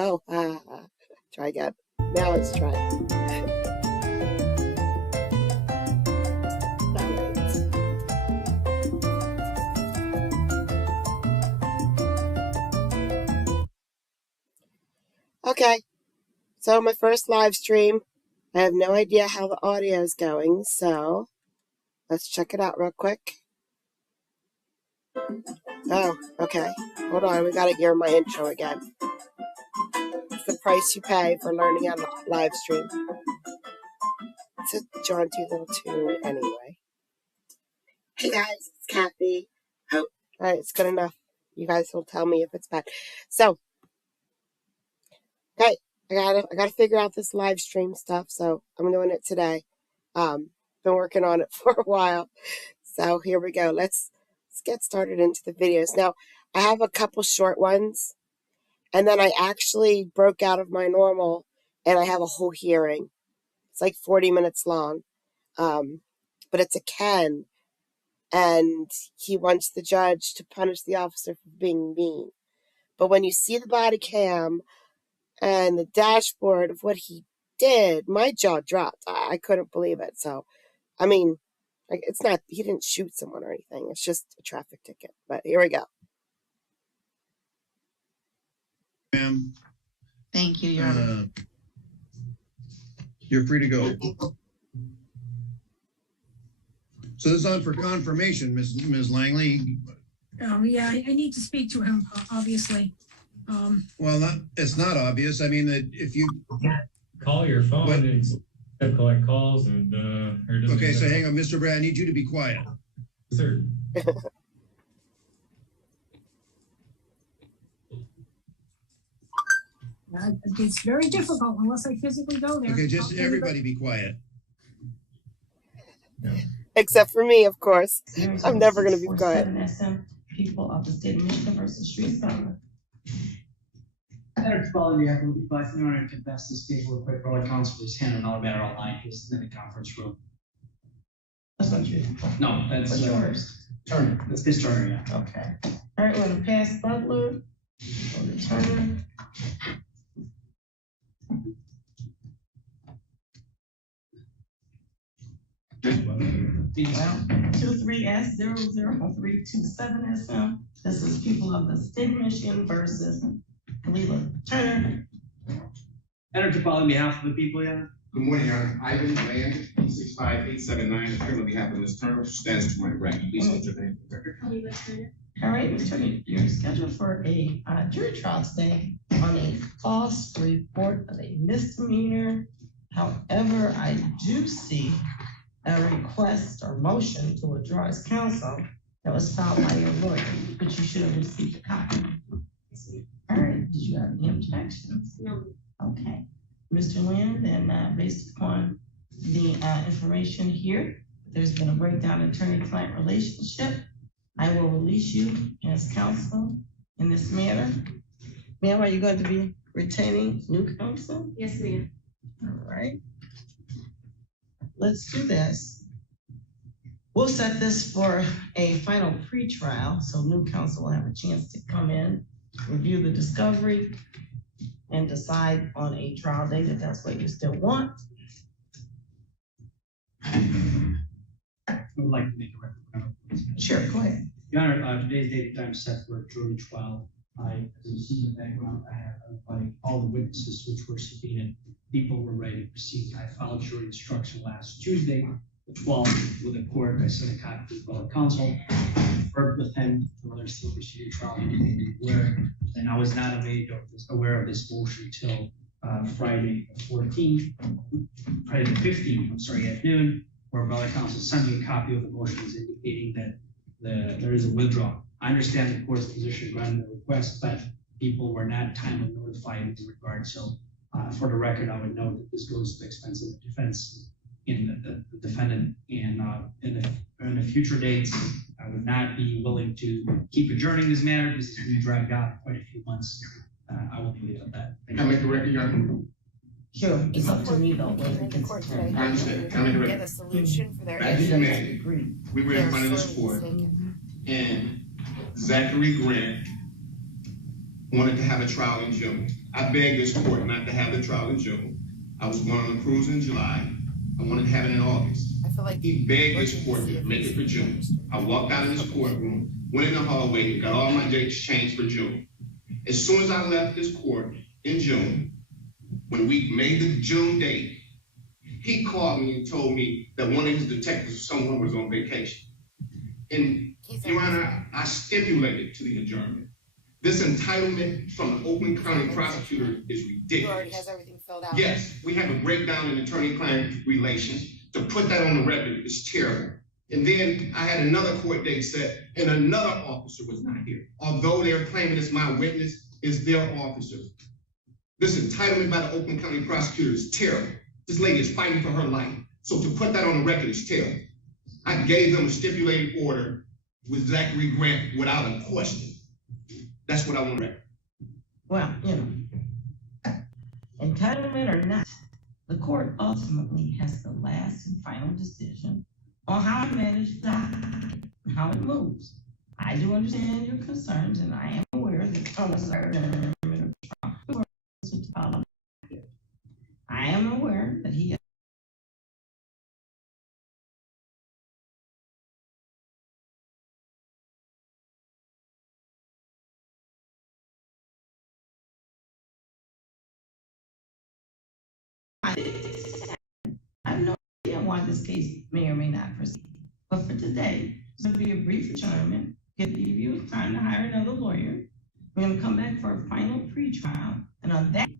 Oh, try again. Now let's try. Okay, so my first live stream. I have no idea how the audio is going, so let's check it out real quick. Oh, okay. Hold on, we gotta hear my intro again. It's the price you pay for learning on live stream. It's a jaunty little tune anyway. Hey guys, it's Kathy. Oh, alright, it's good enough. You guys will tell me if it's bad. So, okay, I gotta figure out this live stream stuff, so I'm doing it today. Been working on it for a while. So here we go. Let's get started into the videos. Now, I have a couple short ones, and then I actually broke out of my normal, and I have a whole hearing. It's like 40 minutes long, but it's a Ken, and he wants the judge to punish the officer for being mean. But when you see the body cam and the dashboard of what he did, my jaw dropped. I couldn't believe it. So, I mean, like, it's not, he didn't shoot someone or anything. It's just a traffic ticket. But here we go. Ma'am. Thank you, Your Honor. You're free to go. So this is on for confirmation, Ms. Langley. Yeah, I need to speak to him, obviously. Well, it's not obvious. I mean, that if you call your phone and collect calls and okay, so hang on, Mr. Brad, I need you to be quiet. Sir. It's very difficult unless I physically go there. Okay, just everybody be quiet. Except for me, of course. I'm never going to be quiet. People of the state of Michigan versus Street Government. Senator Quality, I will be by in order to confess this case real quick. Brother Counsel is handling all the matter online. He's in the conference room. That's not you. No, that's What's yours? Turner. That's his Turner, yeah. Okay. All right, we're going to pass Butler. Go to Turner. Well, 23S00327SM. This is people of the state of Michigan versus Leland Turner. Senator Quality, on behalf of the people, yeah. Good morning, Your Honor. Ivan Land, 65879, appearing on behalf of Ms. Turner, stands to my right. Please state your name for the record. All right, Ms. Turner, you're scheduled for a jury trial today on a false report of a misdemeanor. However, I do see a request or motion to withdraw as counsel that was filed by your lawyer, but you should have received a copy. All right, did you have any objections? No. Okay. Mr. Land, then based upon the information here, there's been a breakdown in attorney-client relationship. I will release you as counsel in this manner. Ma'am, are you going to be retaining new counsel? Yes, ma'am. All right. Let's do this. We'll set this for a final pre-trial, so new counsel will have a chance to come in, review the discovery, and decide on a trial date if that's what you still want. I would like to make a recommendation. Sure, go ahead. Your Honor, today's date and time set for a jury trial. As you see in the background, I have all the witnesses which were subpoenaed. People were ready to proceed. I filed jury instruction last Tuesday, the 12th, with the court. I sent a copy to the counsel, conferred with him whether still proceeding trial, indicated where, and I was not aware of this motion until Friday the 14th, Friday the 15th, I'm sorry, at noon, where Brother Counsel sent me a copy of the motions indicating that there is a withdrawal. I understand the court's position granted the request, but people were not timely notified in this regard. So for the record, I would note that this goes to the expense of the defense and the defendant. And in the future dates, I would not be willing to keep adjourning this matter because it's going to drag out quite a few months. I will leave it at that. Can I make the record, Your Honor? Sure, it's up to me though. Whether it gets I understand. Can I make the get record? a solution for their Back in issues. May, we were in front of this court, and Zachary Grant wanted to have a trial in June. I begged this court not to have the trial in June. I was going on a cruise in July. I wanted to have it in August. I feel like He begged this court to make it for June. I walked out of this courtroom, went in the hallway, got all my dates changed for June. As soon as I left this court in June, when we made the June date, he called me and told me that one of his detectives or someone was on vacation. And, Your Honor, I stipulated to the adjournment. This entitlement from the Oakland County prosecutor is he already ridiculous. has everything filled out. Yes, we have a breakdown in attorney-client relations. To put that on the record is terrible. And then I had another court date set, and another officer was not here. Although they're claiming it's my witness, it's their officer. This entitlement by the Oakland County prosecutor is terrible. This lady is fighting for her life. So to put that on the record is terrible. I gave them a stipulated order with Zachary Grant without a question. That's what I want to record. Well, entitlement or not, the court ultimately has the last and final decision on how to manage that and how it moves. I do understand your concerns, and I am aware that I am aware that he I have no idea why this case may or may not proceed. But for today, it's going to be a brief adjournment, give you time to hire another lawyer. We're going to come back for a final pre-trial, and on that,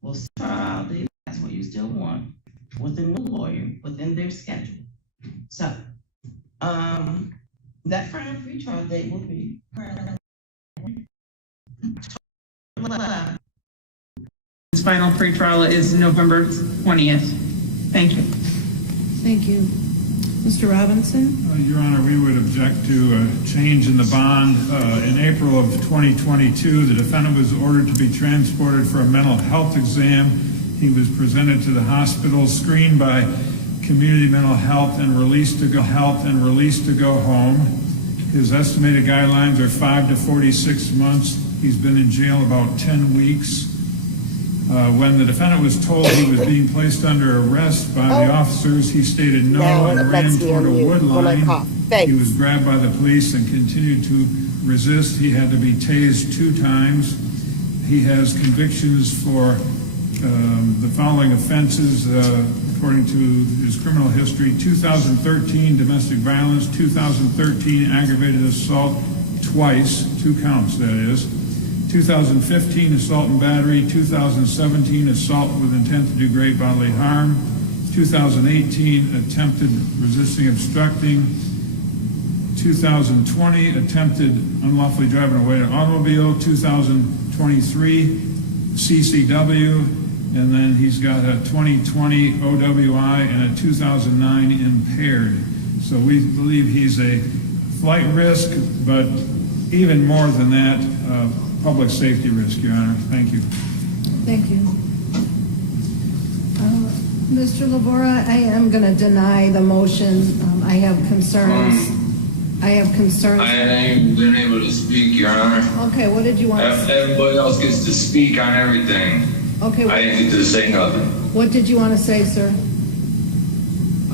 we'll start out the that's what you still want with a new lawyer within their schedule. So, that final pre-trial date will be His final pretrial is November 20th. Thank you. Thank you. Mr. Robinson? Your Honor, we would object to a change in the bond. In April of 2022, the defendant was ordered to be transported for a mental health exam. He was presented to the hospital, screened by community mental health, and released to go home. His estimated guidelines are 5 to 46 months. He's been in jail about 10 weeks. When the defendant was told he was being placed under arrest by the officers, he stated no and ran toward a wood line. He was grabbed by the police and continued to resist. He had to be tased 2 times. He has convictions for the following offenses, according to his criminal history: 2013 domestic violence, 2013 aggravated assault twice, 2 counts that is, 2015 assault and battery, 2017 assault with intent to do great bodily harm, 2018 attempted resisting obstructing, 2020 attempted unlawfully driving away an automobile, 2023 CCW, and then he's got a 2020 OWI and a 2009 impaired. So we believe he's a flight risk, but even more than that, public safety risk, Your Honor. Thank you. Thank you. Mr. Labora, I am going to deny the motion. I have concerns. I ain't even been able to speak, Your Honor. Okay, what did you want to say? Everybody else gets to speak on everything. Okay. I didn't get to say nothing. What did you want to say, sir?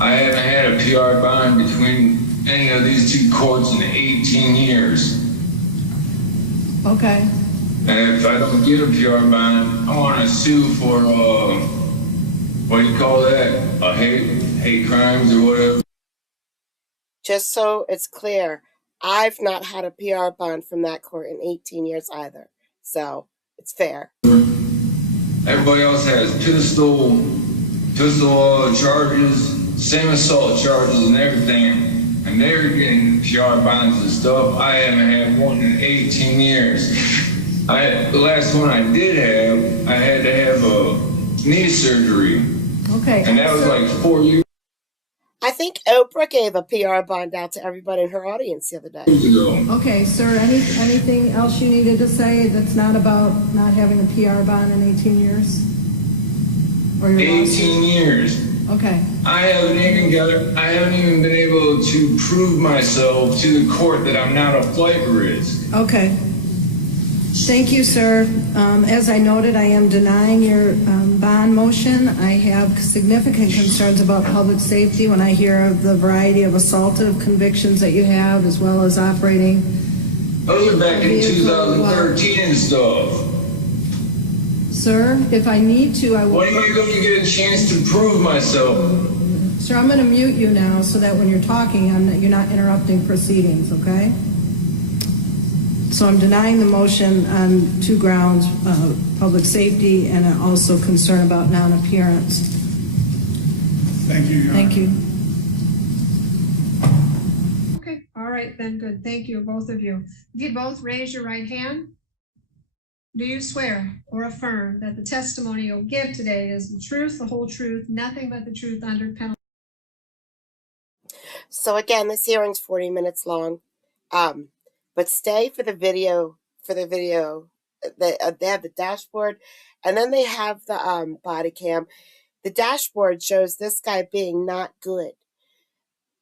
I haven't had a PR bond between any of these 2 courts in 18 years. Okay. And if I don't get a PR bond, I want to sue for, what do you call that? Hate crimes or whatever. Just so it's clear, I've not had a PR bond from that court in 18 years either. So it's fair. Everybody else has pistol charges, same assault charges and everything. And they're getting PR bonds and stuff. I haven't had one in 18 years. The last one I did have, I had to have a knee surgery. Okay. And that was like 4 years I think Oprah gave a PR bond out to everybody in her audience the other day. ago. Okay, sir, anything else you needed to say that's not about not having a PR bond in 18 years? Or your 18 years. Okay. I haven't even been able to prove myself to the court that I'm not a flight risk. Okay. Thank you, sir. As I noted, I am denying your bond motion. I have significant concerns about public safety when I hear of the variety of assaultive convictions that you have, as well as operating. Those are back in 2013 and stuff. Sir, if I need to, I will. When are you going to get a chance to prove myself? Sir, I'm going to mute you now so that when you're talking, you're not interrupting proceedings, okay? So I'm denying the motion on two grounds, public safety and also concern about non-appearance. Thank you, Your Honor. Thank you. Okay, all right then, good. Thank you, both of you. If you both raise your right hand, do you swear or affirm that the testimony you'll give today is the truth, the whole truth, nothing but the truth under penalty? So again, this hearing's 40 minutes long. But stay for the video. They have the dashboard, and then they have the body cam. The dashboard shows this guy being not good.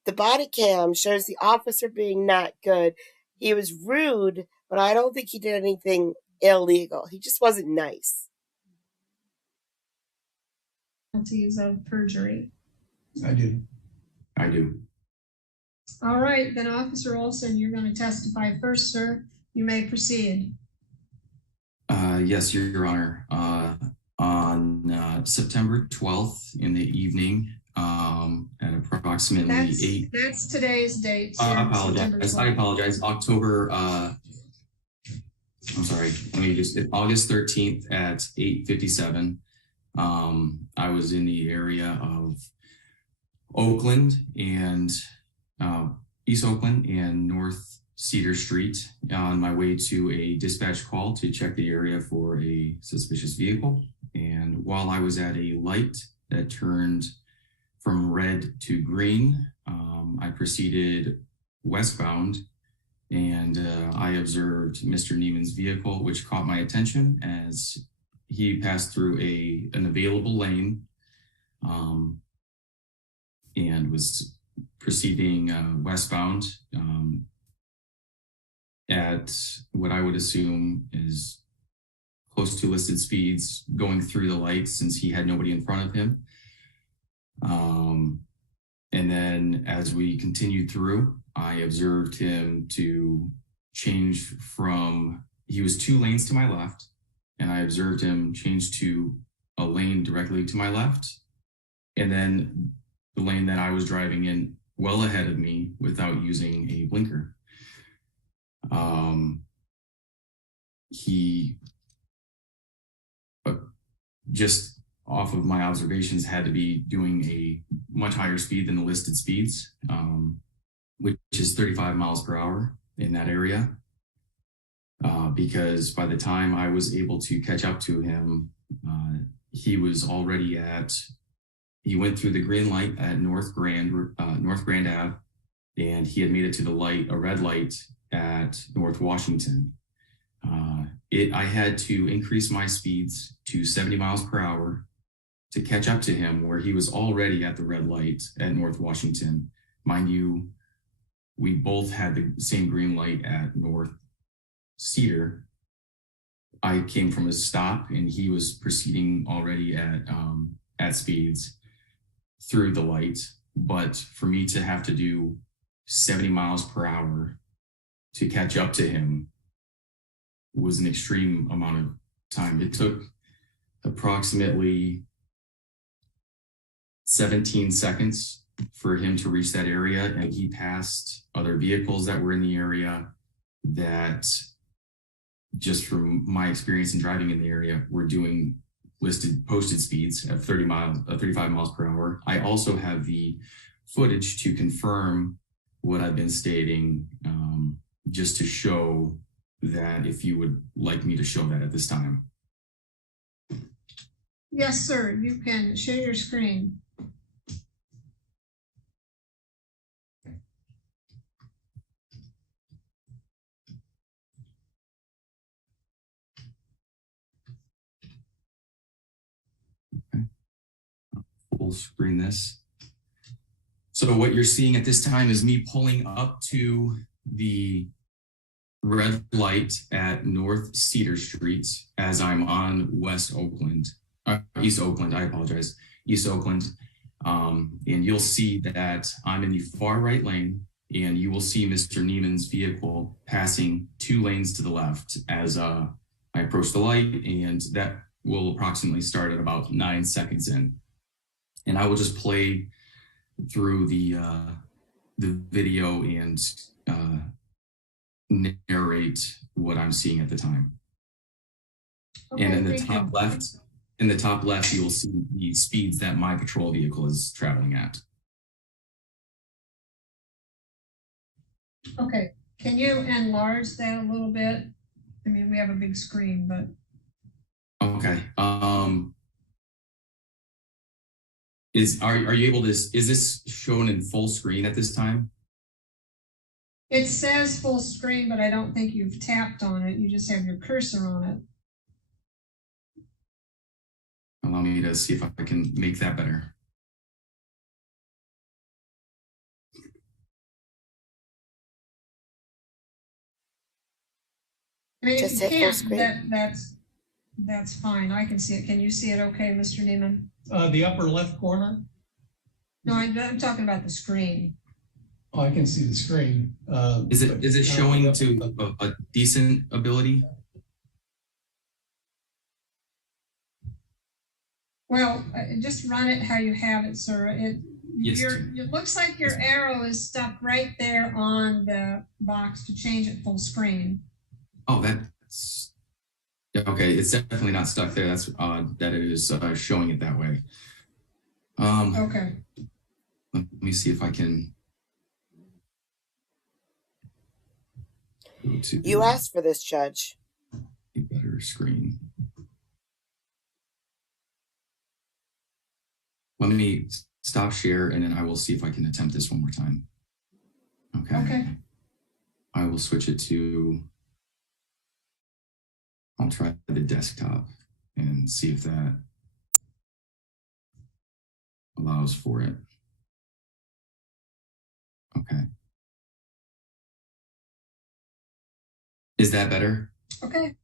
The body cam shows the officer being not good. He was rude, but I don't think he did anything illegal. He just wasn't nice. Penalties of perjury. I do. I do. All right, then Officer Olson, you're going to testify first, sir. You may proceed. Yes, Your Honor. On September 12th in the evening, at approximately 8. That's today's date. I apologize. October. I'm sorry. August 13th at 8:57. I was in the area of Oakland and East Oakland and North Cedar Street on my way to a dispatch call to check the area for a suspicious vehicle. And while I was at a light that turned from red to green, I proceeded westbound, and I observed Mr. Neiman's vehicle, which caught my attention as he passed through an available lane and was proceeding westbound at what I would assume is close to listed speeds, going through the lights since he had nobody in front of him. And then as we continued through, I observed him to change from, he was 2 lanes to my left, and I observed him change to a lane directly to my left, and then the lane that I was driving in well ahead of me without using a blinker. He, just off of my observations, had to be doing a much higher speed than the listed speeds, which is 35 miles per hour in that area. Because by the time I was able to catch up to him, he was already he went through the green light at North Grand Ave, and he had made it to a red light at North Washington. I had to increase my speeds to 70 miles per hour to catch up to him, where he was already at the red light at North Washington. Mind you, we both had the same green light at North Cedar. I came from a stop, and he was proceeding already at speeds through the light. But for me to have to do 70 miles per hour to catch up to him was an extreme amount of time. It took approximately 17 seconds for him to reach that area, and he passed other vehicles that were in the area that, just from my experience in driving in the area, were doing posted speeds at 35 miles per hour. I also have the footage to confirm what I've been stating, just to show that, if you would like me to show that at this time. Yes, sir. You can share your screen. Okay. Full screen this. So what you're seeing at this time is me pulling up to the red light at North Cedar Street as I'm on East Oakland, I apologize, East Oakland. And you'll see that I'm in the far right lane, and you will see Mr. Neiman's vehicle passing 2 lanes to the left as I approach the light, and that will approximately start at about 9 seconds in. And I will just play through the video and narrate what I'm seeing at the time. Okay, and in the top left, you will see the speeds that my patrol vehicle is traveling at. Okay, can you enlarge that a little bit? I mean, we have a big screen, but. Okay. Are you able to, is this shown in full screen at this time? It says full screen, but I don't think you've tapped on it. You just have your cursor on it. Allow me to see if I can make that better. I mean, Just if you hit full can't, screen. that's fine. I can see it. Can you see it okay, Mr. Neiman? The upper left corner? No, I'm talking about the screen. Oh, I can see the screen. Is it showing to a decent ability? Well, just run it how you have it, sir. Yes. It looks like your arrow is stuck right there on the box to change it full screen. Oh, that's okay. It's definitely not stuck there. That's odd that it is showing it that way. Okay. Let me see if I can. Go to You asked for this, Judge. a better screen. Let me stop share, and then I will see if I can attempt this one more time. Okay. Okay. I will switch it to, I'll try the desktop and see if that allows for it. Okay. Is that better? Okay.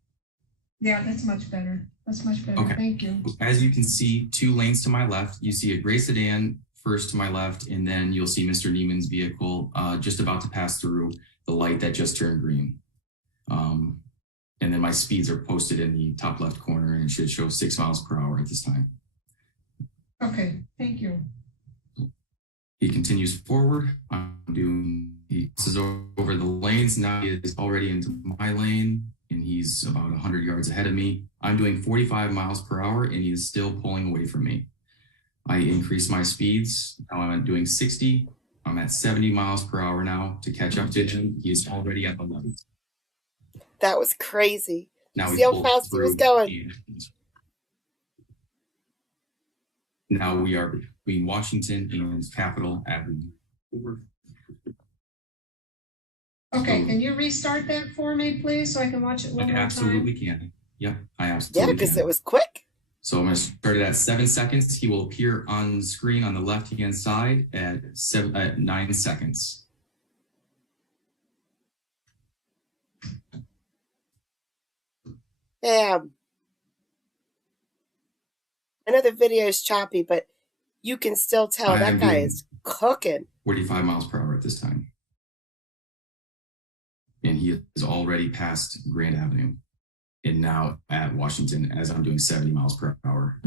Yeah, that's much better. That's much better. Okay. Thank you. As you can see, 2 lanes to my left, you see a gray sedan first to my left, and then you'll see Mr. Neiman's vehicle just about to pass through the light that just turned green. And then my speeds are posted in the top left corner, and it should show 6 miles per hour at this time. Okay, thank you. He continues forward. He passes over the lanes. Now he is already into my lane, and he's about 100 yards ahead of me. I'm doing 45 miles per hour, and he is still pulling away from me. I increase my speeds. Now I'm doing 60. I'm at 70 miles per hour now to catch up to him. He's already at the limit. That was crazy. Now See how fast he was going. Now we are between Washington and Capitol Avenue. Okay, can you restart that for me, please, so I can watch it one more time? Absolutely can. Yep, I absolutely Yeah, because it was quick. So I'm going to start it at 7 seconds. He will appear on the screen on the left-hand side at 9 seconds. Bam. I know the video is choppy, but you can still tell that guy is cooking. 45 miles per hour at this time. And he is already past Grand Avenue and now at Washington as I'm doing 70 miles per hour.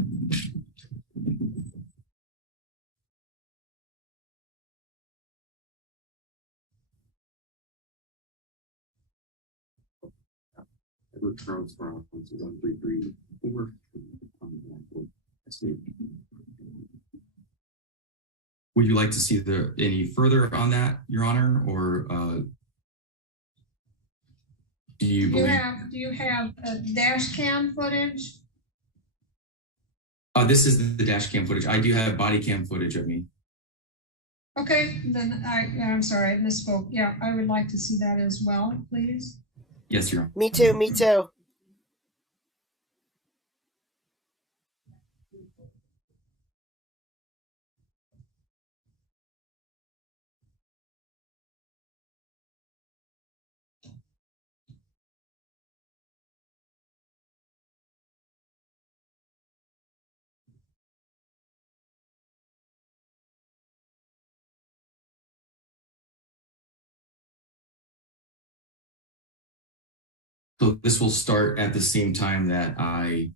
Would you like to see any further on that, Your Honor, or do you have dash cam footage? This is the dash cam footage. I do have body cam footage of me. Okay, then I'm sorry, I misspoke. Yeah, I would like to see that as well, please. Yes, Your Honor. Me too, me too. So this will start at the same time that I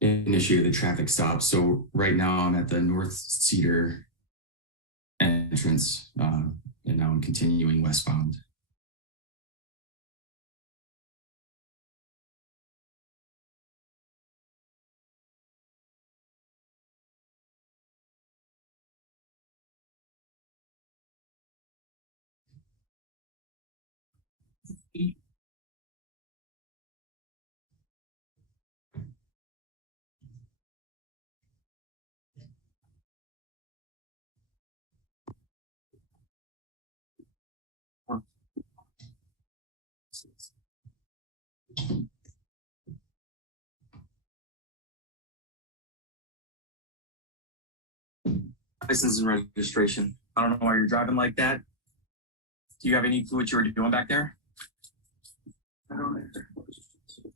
initiated the traffic stop. So right now I'm at the North Cedar entrance, and now I'm continuing westbound. License and registration. I don't know why you're driving like that. Do you have any clue what you were doing back there?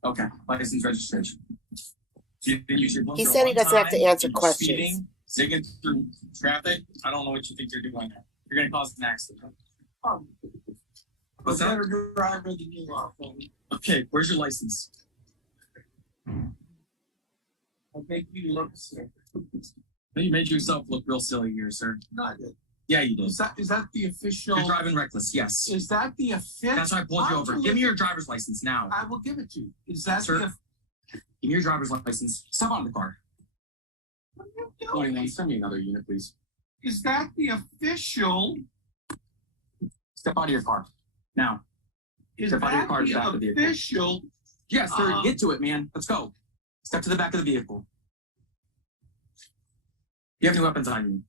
Okay, license registration. He said he doesn't have to answer questions. Zigging through traffic. I don't know what you think you're doing. You're going to cause an accident. What's that? Driver than you are. Okay, where's your license? I think you look sick. You made yourself look real silly here, sir. No, I did. Yeah, you did. Is that the official? You're driving reckless, yes. Is that the official? That's why I pulled you over. Give me your driver's license now. I will give it to you. Is that sir? Give me your driver's license. Step out of the car. What are you doing? Send me another unit, please. Is that the official? Step out of your car. Now. Step out of your car. Step out of the official? Yes, sir. Get to it, man. Let's go. Step to the back of the vehicle. Do you have any weapons on you?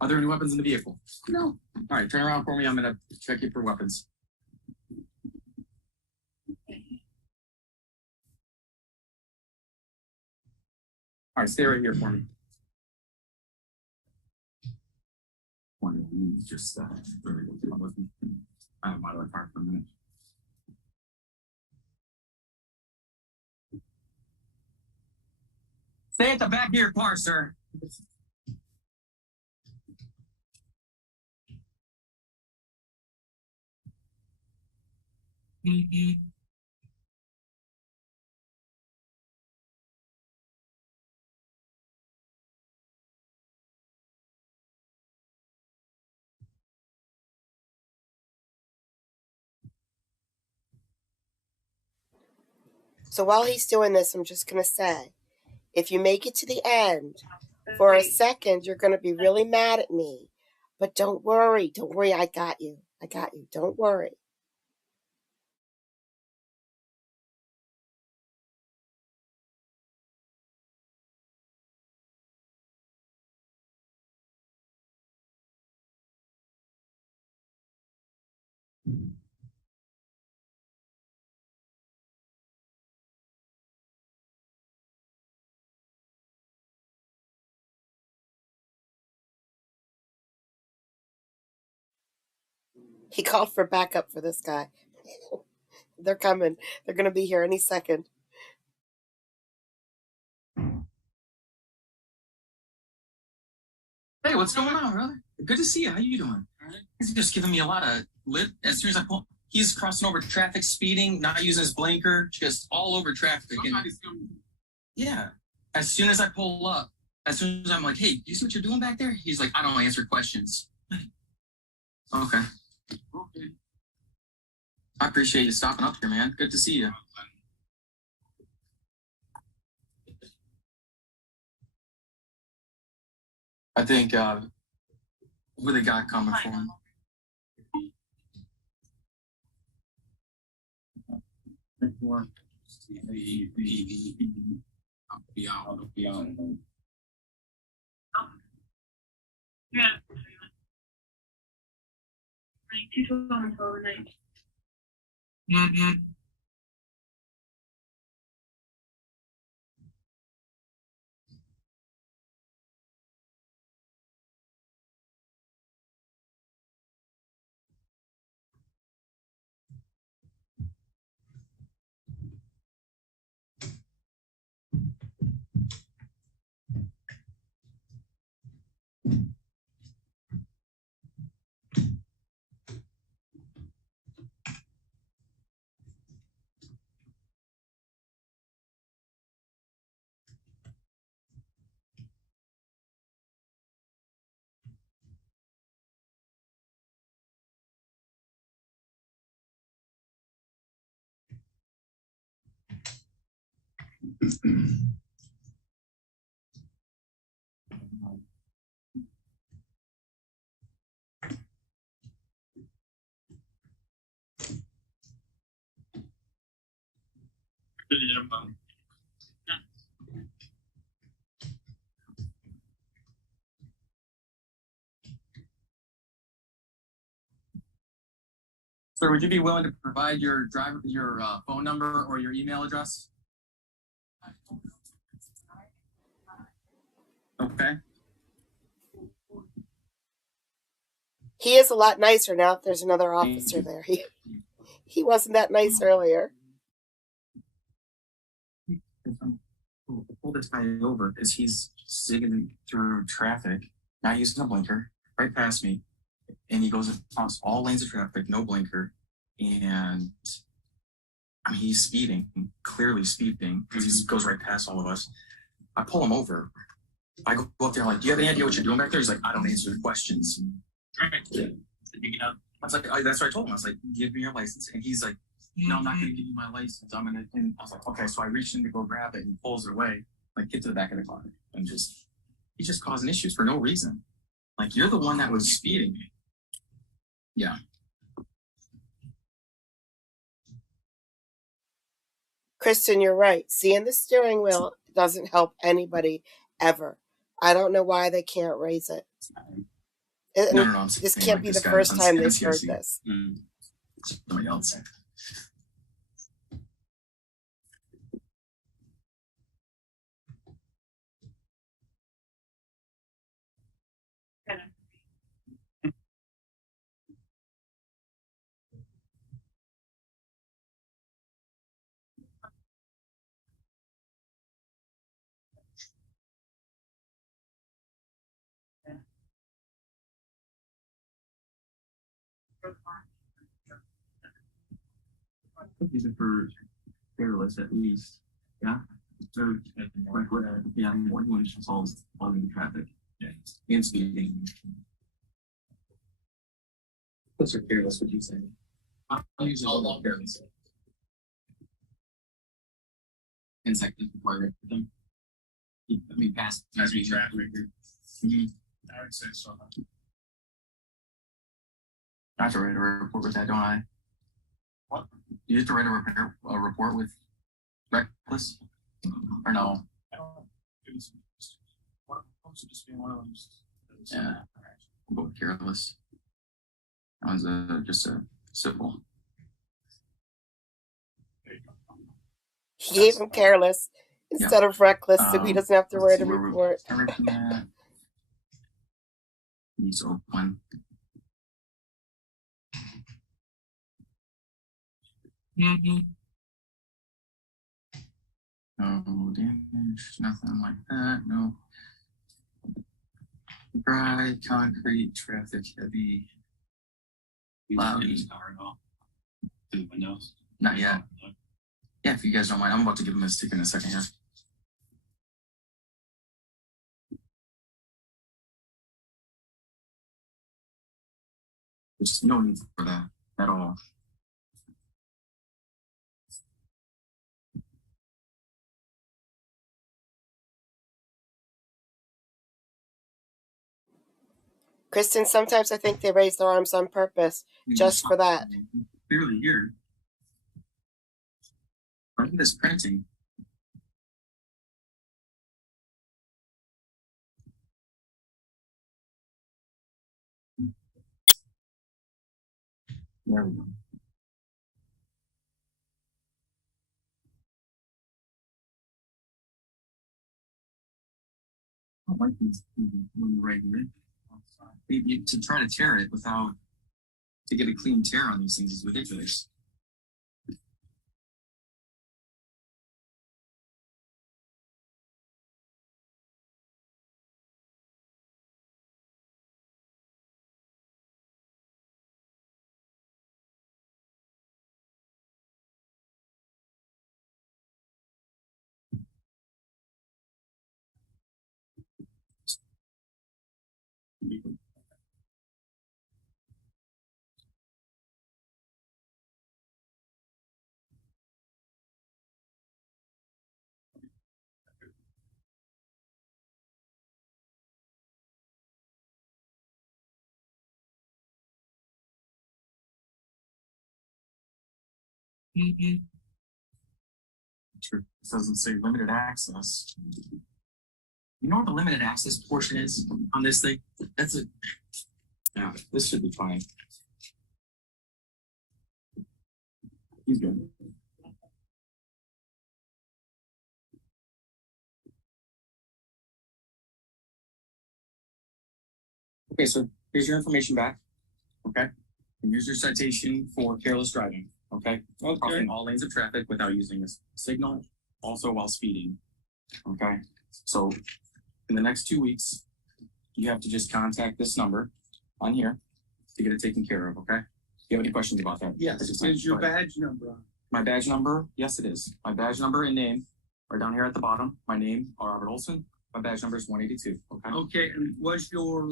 Are there any weapons in the vehicle? No. All right, turn around for me. I'm going to check you for weapons. All right, stay right here for me. Just really come with me. I'm out of the car for a minute. Stay at the back of your car, sir. So while he's doing this, I'm just going to say, if you make it to the end, for a second, you're going to be really mad at me. But don't worry. Don't worry. I got you. I got you. Don't worry. He called for backup for this guy. They're coming. They're going to be here any second. Hey, what's going on, brother? Good to see you. How you doing? He's just giving me a lot of lip. As soon as I pull, he's crossing over traffic, speeding, not using his blinker, just all over traffic. And, yeah. As soon as I pull up, as soon as I'm like, hey, you see what you're doing back there? He's like, I don't answer questions. Okay. Okay. I appreciate you stopping up here, man. Good to see you. I think where the guy coming from. I'll be out. Yeah. 212 overnight. Mm-hmm. Sir, would you be willing to provide your phone number or your email address? Okay. He is a lot nicer now if there's another officer there. He wasn't that nice earlier. Pull this guy over because he's zigging through traffic, not using a blinker, right past me. And he goes across all lanes of traffic, no blinker. And I mean, he's speeding, clearly speeding, because he goes right past all of us. I pull him over. I go up there, like, do you have any idea what you're doing back there? He's like, I don't answer the questions. Right. Yeah. I was like, that's what I told him. I was like, give me your license. And he's like, no, I'm not going to give you my license. I'm going to, and I was like, okay. So I reached in to go grab it and he pulls it away, like, get to the back of the car. And he's just causing issues for no reason. Like, you're the one that was speeding. Yeah. Kristen, you're right. Seeing the steering wheel doesn't help anybody ever. I don't know why they can't raise it. No. This can't be the first time they've heard this. Somebody else. These are for careless at least. Yeah. So, yeah, more than one solves following traffic. Yeah. And speeding. Those are careless, would you say? I'm usually all careless. Insects require them. I mean, past traffic. I would say so. I have to write a report with that, don't I? What? You have to write a report with reckless? Or no? I don't know. It was just being one of them. Yeah. We'll go with careless. That one's just a civil. He gave him careless instead of reckless, so he doesn't have to write a report. Needs to open. No damage, nothing like that. No. Dry, concrete, traffic heavy. Loud. Through the windows? Not yet. Yeah, if you guys don't mind, I'm about to give him a stick in a second here. There's no need for that at all. Kristen, sometimes I think they raise their arms on purpose, just for that. Clearly here. Look at this printing. There we go. I like these right here. To try to tear it to get a clean tear on these things is ridiculous. It doesn't say limited access. You know what the limited access portion is on this thing? That's it. Yeah, this should be fine. He's good. Okay, so here's your information back. Okay. And here's your citation for careless driving. Okay. Crossing all lanes of traffic without using a signal, also while speeding. Okay. So in the next 2 weeks, you have to just contact this number on here to get it taken care of. Okay. Do you have any questions about that? Yes. Is your badge number on? My badge number? Yes, it is. My badge number and name are down here at the bottom. My name, Robert Olson. My badge number is 182. Okay. Okay. And was your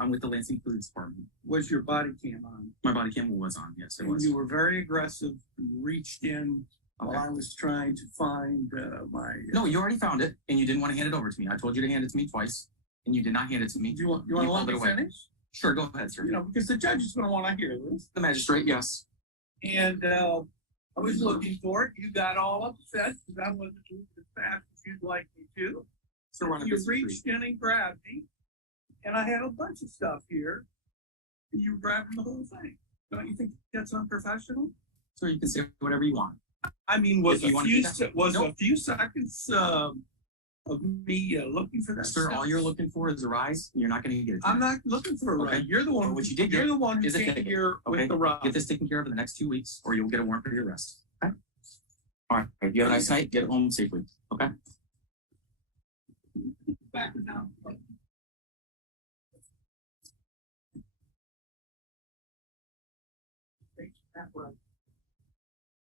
I'm with the Lansing Police Department. was your body cam on? My body cam was on. Yes, it And was. you were very aggressive. You reached in while I was trying to find my. No, you already found it, and you didn't want to hand it over to me. I told you to hand it to me twice, and you did not hand it to me. Do you want to let pulled me it away. finish? Sure, go ahead, sir. You know, because the judge is going to want to hear this. The magistrate, yes. And I was looking for it. You got all upset because I wasn't moving as fast as you'd like me to. So we're on a You busy reached street. in and grabbed me, and I had a bunch of stuff here. And you grabbed the whole thing. Don't you think that's unprofessional? So you can say whatever you want. I mean, was If you want to do that. Nope. a few seconds of me looking for that Sir, stuff? all you're looking for is a rise. You're not going to get it. I'm not looking for a Okay. ride. You're the one. Well, what you did You're get the one who is a came ticket. here Okay. with the ride. Get this taken care of in the next 2 weeks, or you'll get a warrant for your arrest. Okay. All right. You have a nice night. Get home safely. Okay. Back now.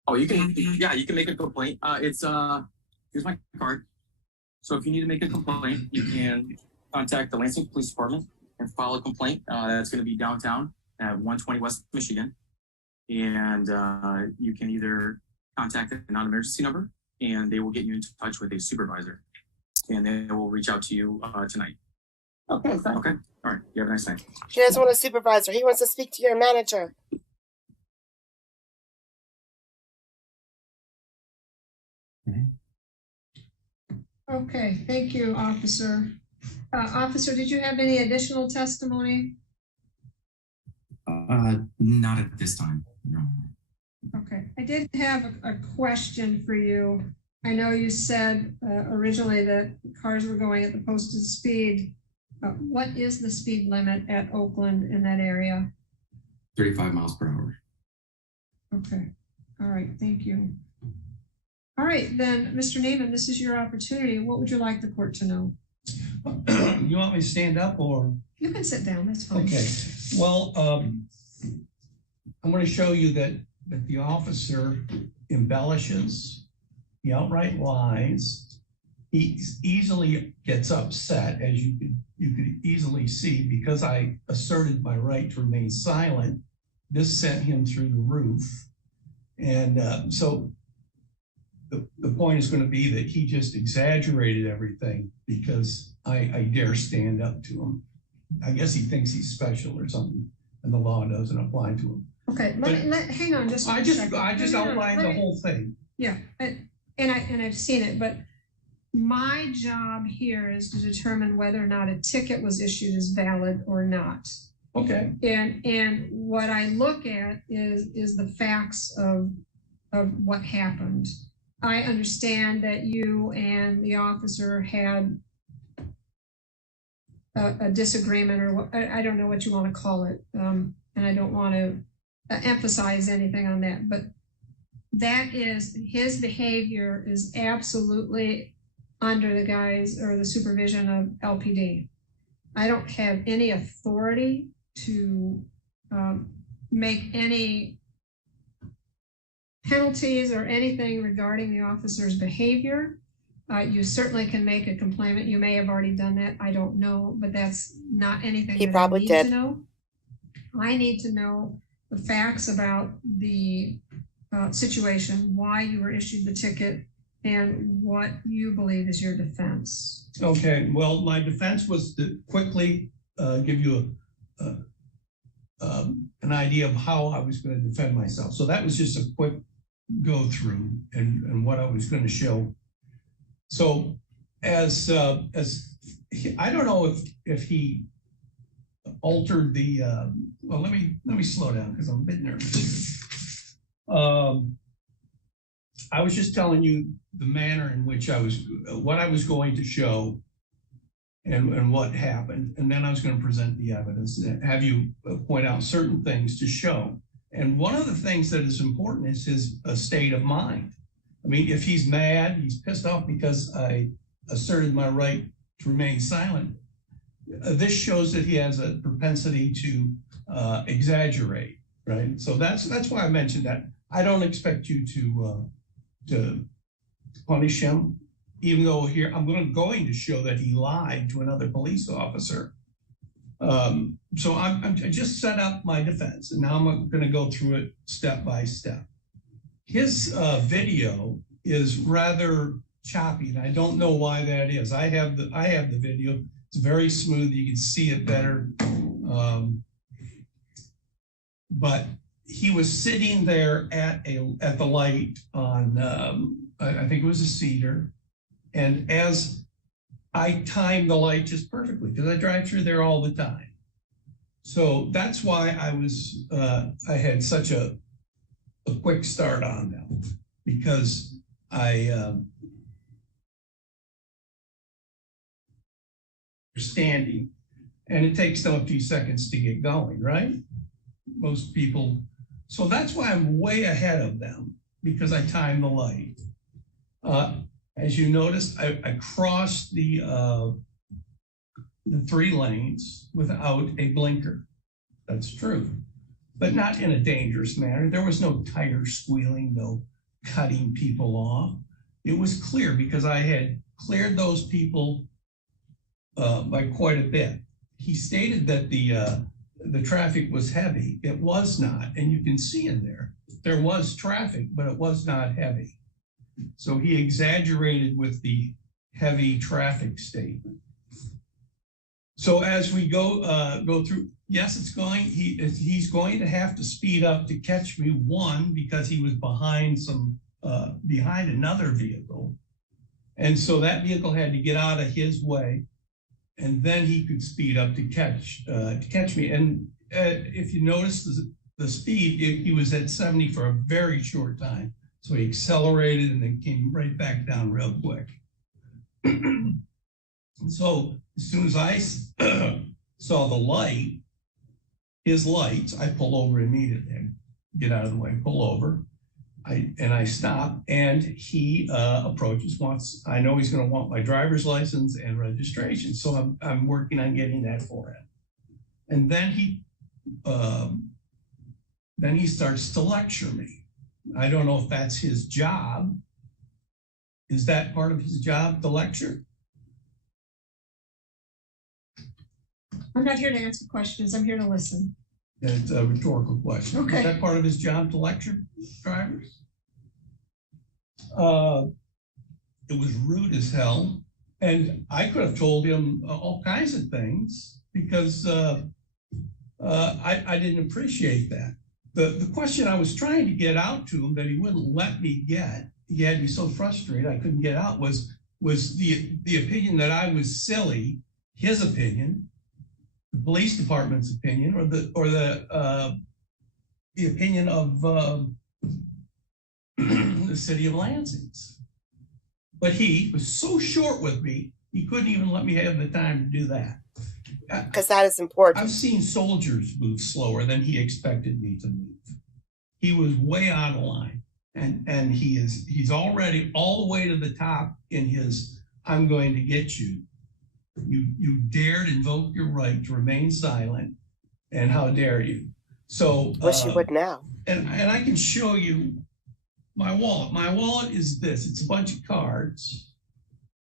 Oh, you can. Yeah, you can make a complaint. Here's my card. So if you need to make a complaint, you can contact the Lansing Police Department and file a complaint. That's going to be downtown at 120 West Michigan. And you can either contact a non-emergency number, and they will get you in touch with a supervisor. And they will reach out to you tonight. Okay, thank Okay. All right. You have a nice night. He doesn't want a supervisor. He wants to speak to your manager. Okay, thank you, officer. Officer, did you have any additional testimony? Not at this time. No. Okay, I did have a question for you. I know you said originally that cars were going at the posted speed. What is the speed limit at Oakland in that area? 35 miles per hour. Okay, all right, thank you. All right, then, Mr. Neiman, this is your opportunity. What would you like the court to know? You want me to stand up or? You can sit down, that's fine. Okay, well, I'm going to show you that the officer embellishes, he outright lies, he easily gets upset, as you could easily see, because I asserted my right to remain silent. This sent him through the roof, and so the point is going to be that he just exaggerated everything because I dare stand up to him. I guess he thinks he's special or something, and the law doesn't apply to him. Okay, hang on just I a just second. outlined the whole thing. Yeah, and I've seen it, but my job here is to determine whether or not a ticket was issued as valid or not. Okay. And what I look at is the facts of what happened. I understand that you and the officer had a disagreement, or what, I don't know what you want to call it, and I don't want to emphasize anything on that, but that is, his behavior is absolutely under the guise or the supervision of LPD. I don't have any authority to make any penalties or anything regarding the officer's behavior. You certainly can make a complaint. You may have already done that. I don't know, but that's not anything He that probably I need did. to know. I need to know the facts about the situation, why you were issued the ticket, and what you believe is your defense. Okay, well, my defense was to quickly give you an idea of how I was going to defend myself. So that was just a quick go through and what I was going to show. So as I don't know if he altered the well, let me slow down because I'm a bit nervous here. I was just telling you the manner in which what I was going to show and what happened, and then I was going to present the evidence and have you point out certain things to show. And one of the things that is important is his state of mind. I mean, if he's mad, he's pissed off because I asserted my right to remain silent. This shows that he has a propensity to exaggerate, right? So that's why I mentioned that. I don't expect you to punish him, even though here I'm going to show that he lied to another police officer. So I just set up my defense, and now I'm going to go through it step by step. His video is rather choppy, and I don't know why that is. I have the video. It's very smooth. You can see it better. But he was sitting there at the light on I think it was a Cedar, and as I timed the light just perfectly because I drive through there all the time. So that's why I had such a quick start on them, because standing, and it takes them a few seconds to get going, right? Most people. So that's why I'm way ahead of them, because I timed the light. As you noticed, I crossed the 3 lanes without a blinker. That's true, but not in a dangerous manner. There was no tire squealing, no cutting people off. It was clear because I had cleared those people by quite a bit. He stated that the traffic was heavy. It was not, and you can see in there was traffic, but it was not heavy. So he exaggerated with the heavy traffic statement. So as we go through, yes, he's going to have to speed up to catch me, one, because he was behind another vehicle. And so that vehicle had to get out of his way, and then he could speed up to catch me. And if you notice the speed, he was at 70 for a very short time. So he accelerated and then came right back down real quick. So as soon as I saw his lights, I pull over immediately. Get out of the way, pull over. I stop, and he approaches. I know he's going to want my driver's license and registration, so I'm working on getting that for him. And then he starts to lecture me. I don't know if that's his job. Is that part of his job to lecture? I'm not here to answer questions. I'm here to listen. It's a rhetorical question. Okay. Is that part of his job to lecture drivers? It was rude as hell. And I could have told him all kinds of things because I didn't appreciate that. The question I was trying to get out to him that he wouldn't let me get, he had me so frustrated I couldn't get out, was the opinion that I was silly, his opinion, the police department's opinion, or the opinion of the city of Lansing's. But he was so short with me, he couldn't even let me have the time to do that. Because that is important. I've seen soldiers move slower than he expected me to move. He was way out of line, and he's already all the way to the top in his "I'm going to get you." You dared invoke your right to remain silent, and how dare you? So wish you would now. And I can show you my wallet. My wallet is this. It's a bunch of cards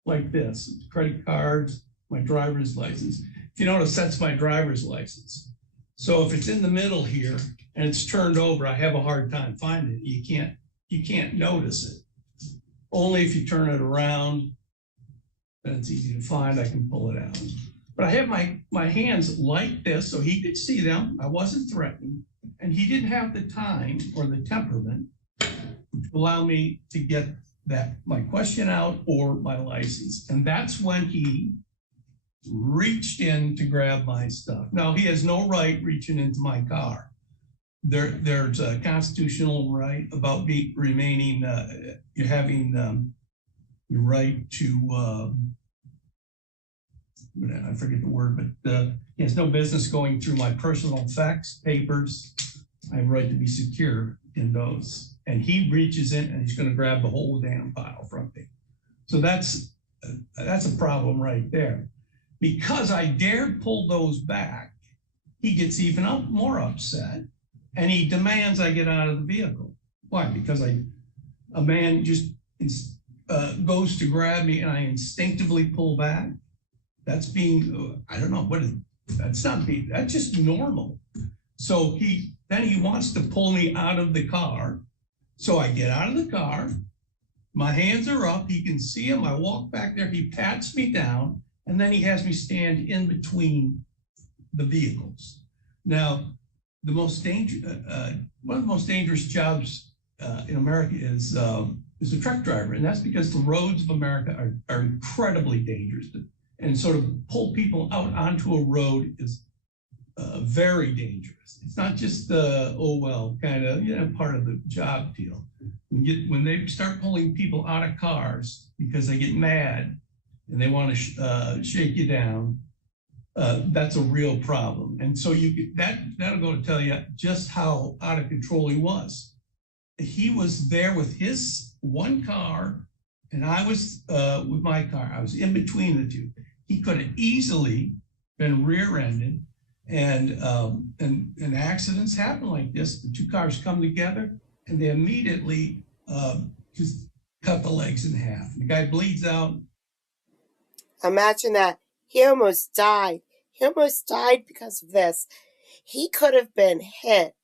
like this: credit cards, my driver's license. If you notice, that's my driver's license. So if it's in the middle here and it's turned over, I have a hard time finding it. You can't notice it. Only if you turn it around, then it's easy to find. I can pull it out. But I have my hands like this so he could see them. I wasn't threatened, and he didn't have the time or the temperament to allow me to get my question out or my license. And that's when he reached in to grab my stuff. Now, he has no right reaching into my car. There's a constitutional right about remaining, you're having the right to, I forget the word, but he has no business going through my personal effects, papers. I have a right to be secure in those. And he reaches in and he's going to grab the whole damn pile from me. So that's a problem right there. Because I dared pull those back, he gets even more upset and he demands I get out of the vehicle. Why? Because a man just goes to grab me and I instinctively pull back. That's being, I don't know, that's just normal. So then he wants to pull me out of the car. So I get out of the car, my hands are up, he can see him, I walk back there, he pats me down, and then he has me stand in between the vehicles. Now, one of the most dangerous jobs in America is a truck driver, and that's because the roads of America are incredibly dangerous. And sort of pull people out onto a road is very dangerous. It's not just kind of, part of the job deal. When they start pulling people out of cars because they get mad and they want to shake you down, that's a real problem. And so that'll go to tell you just how out of control he was. He was there with his one car, and I was with my car. I was in between the two. He could have easily been rear-ended, and accidents happen like this. The two cars come together, and they immediately just cut the legs in half. The guy bleeds out. Imagine that. He almost died. He almost died because of this. He could have been hit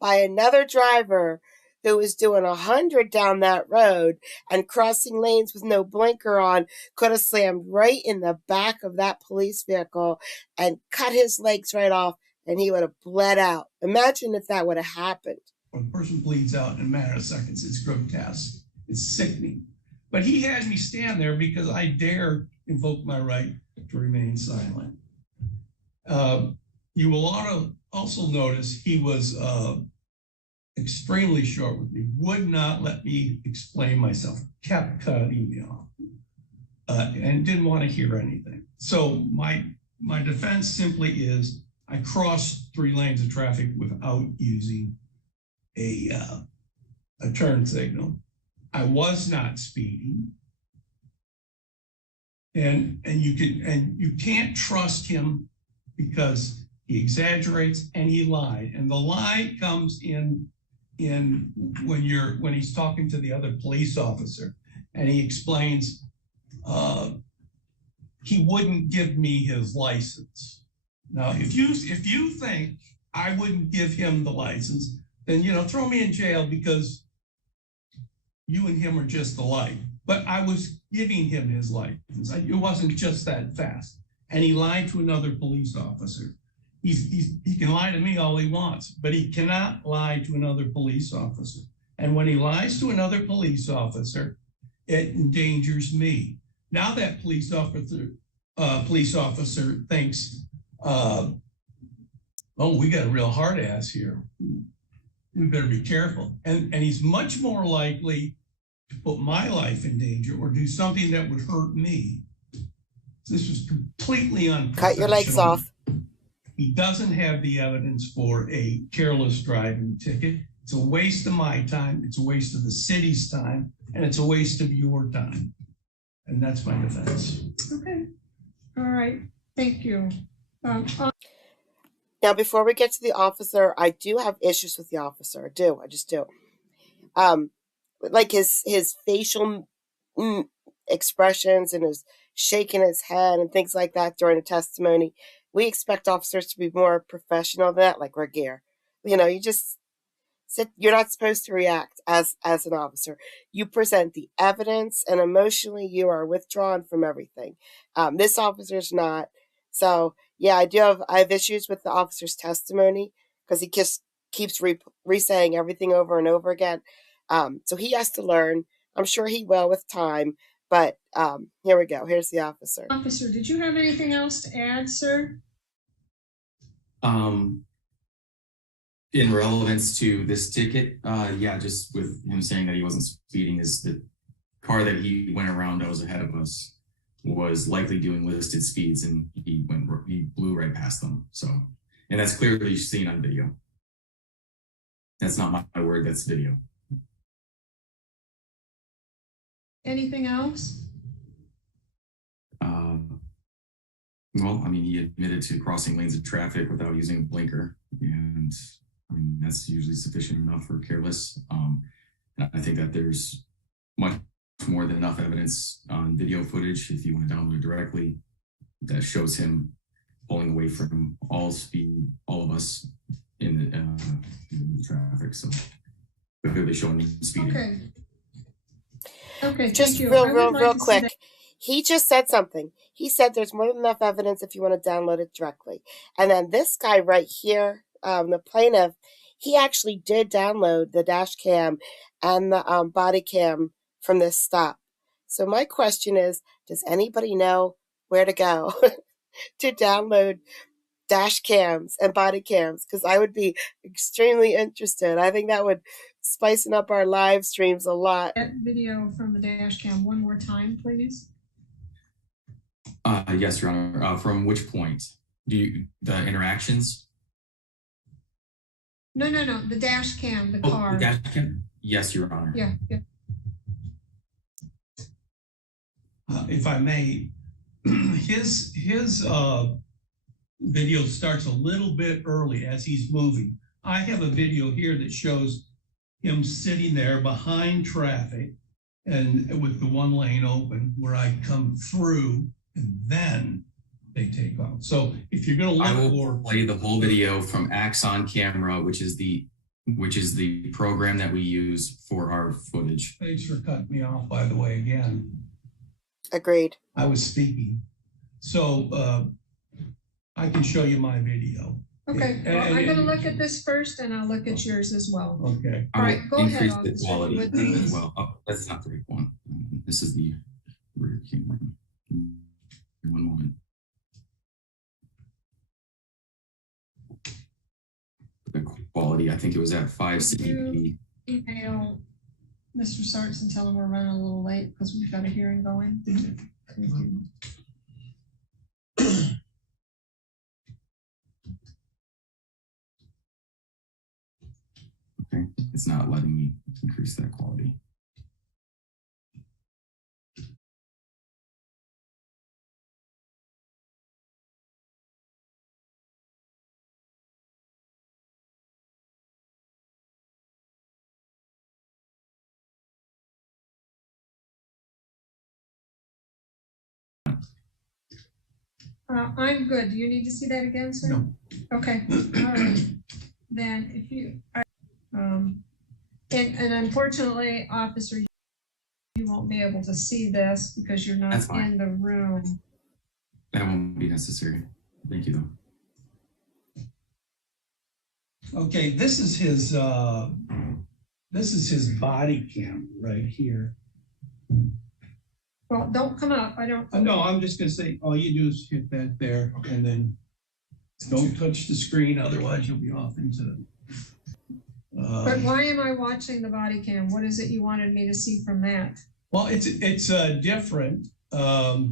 by another driver who was doing 100 down that road and crossing lanes with no blinker on, could have slammed right in the back of that police vehicle and cut his legs right off, and he would have bled out. Imagine if that would have happened. When a person bleeds out in a matter of seconds, it's grotesque. It's sickening. But he had me stand there because I dare invoke my right to remain silent. You will also notice he was extremely short with me, would not let me explain myself, kept cutting me off, and didn't want to hear anything. So my defense simply is I crossed 3 lanes of traffic without using a turn signal. I was not speeding, and you can't trust him because he exaggerates and he lied, and the lie comes in when he's talking to the other police officer, and he explains he wouldn't give me his license. Now, if you think I wouldn't give him the license, then throw me in jail because you and him are just alike. But I was giving him his license. It wasn't just that fast. And he lied to another police officer. He can lie to me all he wants, but he cannot lie to another police officer. And when he lies to another police officer, it endangers me. Now that police officer thinks, oh, we got a real hard ass here. We better be careful. And he's much more likely to put my life in danger or do something that would hurt me. This was completely unprofessional. Cut your legs off. He doesn't have the evidence for a careless driving ticket. It's a waste of my time. It's a waste of the city's time. And it's a waste of your time. And that's my defense. Okay. All right. Thank you. Now, before we get to the officer, I do have issues with the officer. I just do. Like his facial expressions and his shaking his head and things like that during a testimony. We expect officers to be more professional than that, like Regier. You just sit. You're not supposed to react as an officer. You present the evidence, and emotionally, you are withdrawn from everything. This officer's not. So, yeah, I have issues with the officer's testimony because he just keeps re-saying everything over and over again. So he has to learn. I'm sure he will with time. But here we go. Here's the officer. Officer, did you have anything else to add, sir? In relevance to this ticket, yeah, just with him saying that he wasn't speeding, is the car that he went around that was ahead of us was likely doing listed speeds, and he blew right past them. So, and that's clearly seen on video. That's not my word, that's video. Anything else? Well, I mean, he admitted to crossing lanes of traffic without using a blinker, and I mean, that's usually sufficient enough for careless. I think that there's much more than enough evidence on video footage, if you want to download it directly, that shows him pulling away from all of us in the traffic. So clearly showing him speeding. Okay. Okay. Just real quick. He just said something. He said there's more than enough evidence if you want to download it directly. And then this guy right here, the plaintiff, he actually did download the dash cam and the body cam from this stop. So my question is, does anybody know where to go to download dash cams and body cams? Because I would be extremely interested. I think that would spicing up our live streams a lot. That video from the dash cam one more time, please. Yes, Your Honor. From which point? The interactions? No. The dash cam, the car. The dash cam? Yes, Your Honor. Yeah. If I may, his video starts a little bit early as he's moving. I have a video here that shows him sitting there behind traffic and with the one lane open where I come through, and then they take off. So if you're going to look, I will play the whole video from Axon Camera, which is the program that we use for our footage. Thanks for cutting me off, by the way, again. Agreed. I was speaking. So I can show you my video. Okay, well, I'm going to look at this first, and I'll look at yours as well. Okay. All right, go ahead. Increase the quality as well. Oh, that's not the right one. This is the rear camera. One moment. The quality, I think it was at 570p. Email Mr. Sartz and tell him we're running a little late because we've got a hearing going. Okay, it's not letting me increase that quality. I'm good. Do you need to see that again, sir? No. Okay. All right. Then if you, and unfortunately, officer, you won't be able to see this because you're not in the room. That won't be necessary. Thank you, though. Okay, this is his body cam right here. Well, don't come up. I don't. No, I'm just gonna say, all you do is hit that there, and then don't touch the screen, otherwise you'll be off into. But why am I watching the body cam? What is it you wanted me to see from that? Well, it's different. Or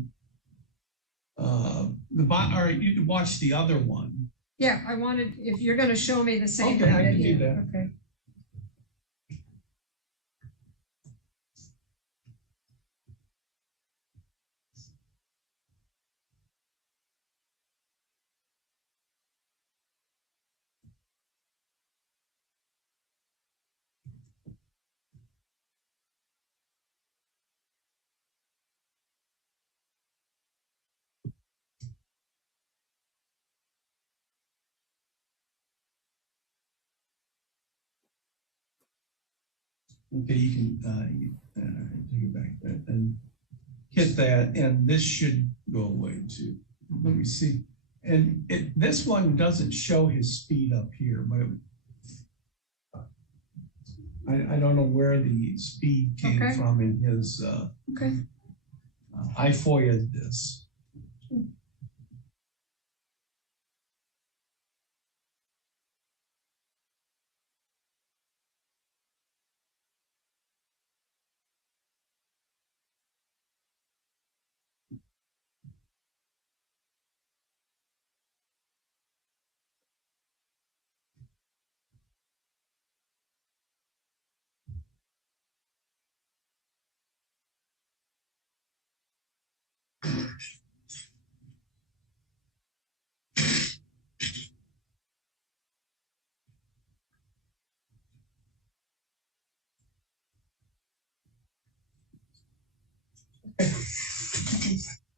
you can watch the other one. Yeah, I wanted. If you're going to show me the same. Okay, I can do that. Okay. Okay, you can take it back and hit that, and this should go away too. Let me see. And this one doesn't show his speed up here, but I don't know where the speed came Okay. from in his, Okay. I FOIA'd this.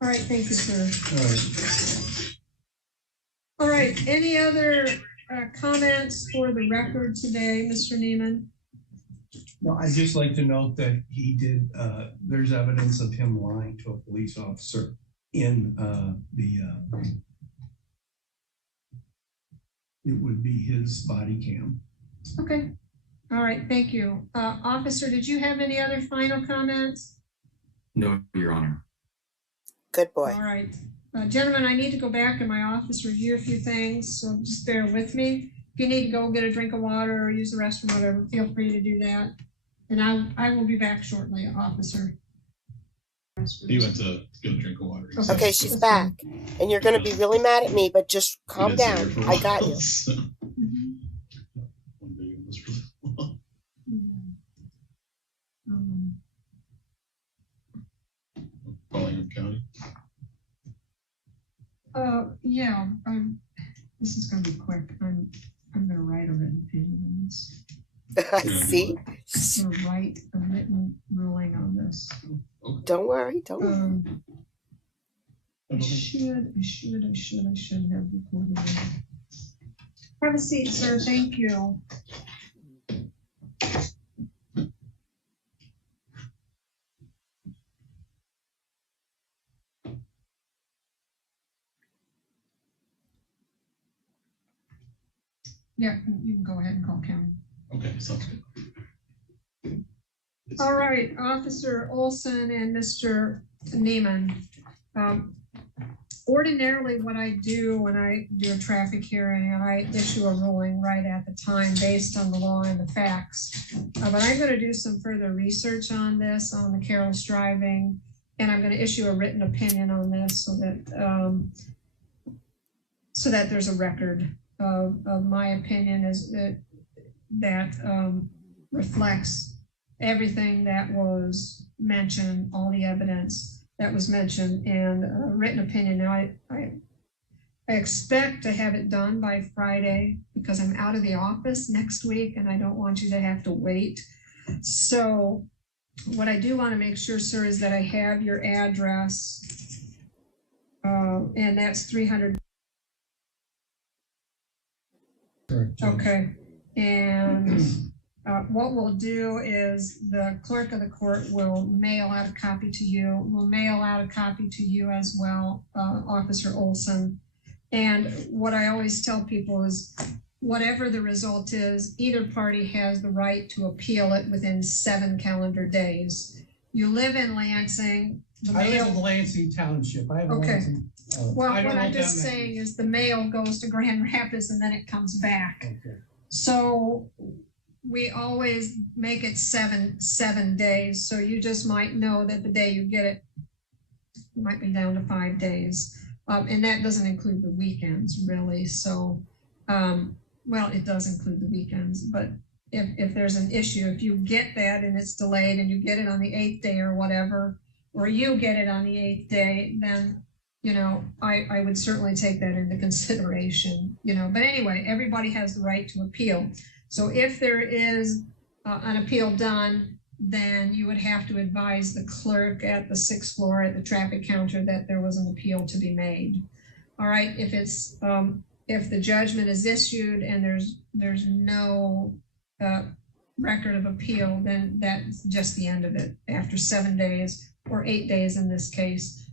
All right, thank you, sir. All right. All right, any other comments for the record today, Mr. Neiman? No, I'd just like to note that he did, there's evidence of him lying to a police officer in it would be his body cam. Okay. All right, thank you. Officer, did you have any other final comments? No, Your Honor. Good boy. All right. Gentlemen, I need to go back in my office, review a few things, so just bear with me. If you need to go get a drink of water or use the restroom, whatever, feel free to do that. And I will be back shortly, officer. He went to get a drink of water. Okay, she's back. And you're going to be really mad at me, but just calm down. I got you. Calling County? Yeah, this is going to be quick. I'm going to write a written opinion on this. See? I'm going to write a written ruling on this. Don't worry, don't worry. I should have recorded it. Have a seat, sir. Thank you. Yeah, you can go ahead and call county. Okay, sounds good. All right, Officer Olson and Mr. Neiman. Ordinarily, what I do when I do a traffic hearing, I issue a ruling right at the time based on the law and the facts. But I'm going to do some further research on this, on the careless driving, and I'm going to issue a written opinion on this so that there's a record of my opinion that reflects everything that was mentioned, all the evidence that was mentioned, and a written opinion. Now, I expect to have it done by Friday because I'm out of the office next week and I don't want you to have to wait. So what I do want to make sure, sir, is that I have your address, and that's 300. Okay, and what we'll do is the clerk of the court will mail out a copy to you. We'll mail out a copy to you as well, Officer Olson. And what I always tell people is whatever the result is, either party has the right to appeal it within 7 calendar days. You live in Lansing. I live in Lansing Township. I have Lansing. Well, what I'm just saying is the mail goes to Grand Rapids and then it comes back. Okay. So we always make it seven days. So you just might know that the day you get it, it might be down to 5 days. And that doesn't include the weekends, really. So, well, it does include the weekends, but if there's an issue, if you get that and it's delayed and you get it on the 8th day or whatever, or you get it on the 8th day, then, you know, I would certainly take that into consideration, you know. But anyway, everybody has the right to appeal. So if there is an appeal done, then you would have to advise the clerk at the 6th floor at the traffic counter that there was an appeal to be made. All right, if it's if the judgment is issued and there's no record of appeal, then that's just the end of it. After 7 days or 8 days in this case,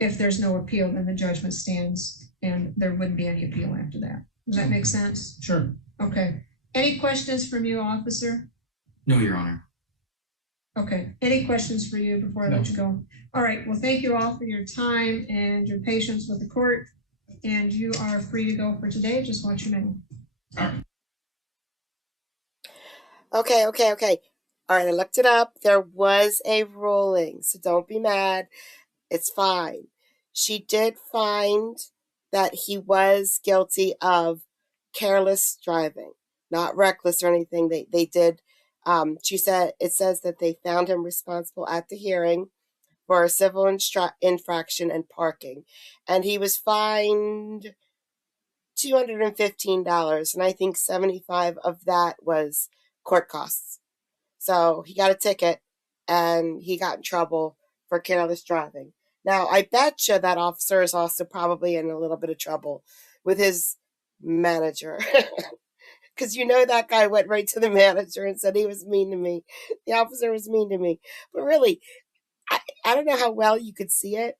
if there's no appeal, then the judgment stands and there wouldn't be any appeal after that. Does that make sense? Sure. Okay. Any questions from you, officer? No, Your Honor. Okay, any questions for you before I let you go? All right, well, thank you all for your time and your patience with the court. And you are free to go for today. Just want you to know. All right. Okay. All right, I looked it up. There was a ruling, so don't be mad. It's fine. She did find that he was guilty of careless driving, not reckless or anything. They did. She said it says that they found him responsible at the hearing for a civil infraction and parking, and he was fined $215, and I think 75 of that was court costs. So he got a ticket, and he got in trouble for careless driving. Now, I bet you that officer is also probably in a little bit of trouble with his manager. Because that guy went right to the manager and said he was mean to me. The officer was mean to me. But really, I don't know how well you could see it,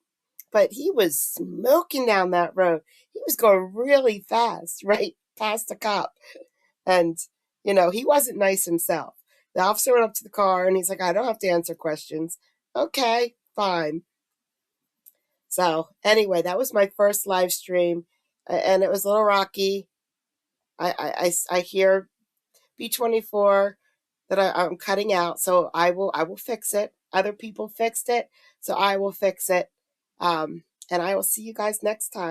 but he was smoking down that road. He was going really fast, right past the cop. And, he wasn't nice himself. The officer went up to the car and he's like, I don't have to answer questions. Okay, fine. So anyway, that was my first live stream, and it was a little rocky. I hear B24 that I'm cutting out, so I will fix it. Other people fixed it, so I will fix it. And I will see you guys next time.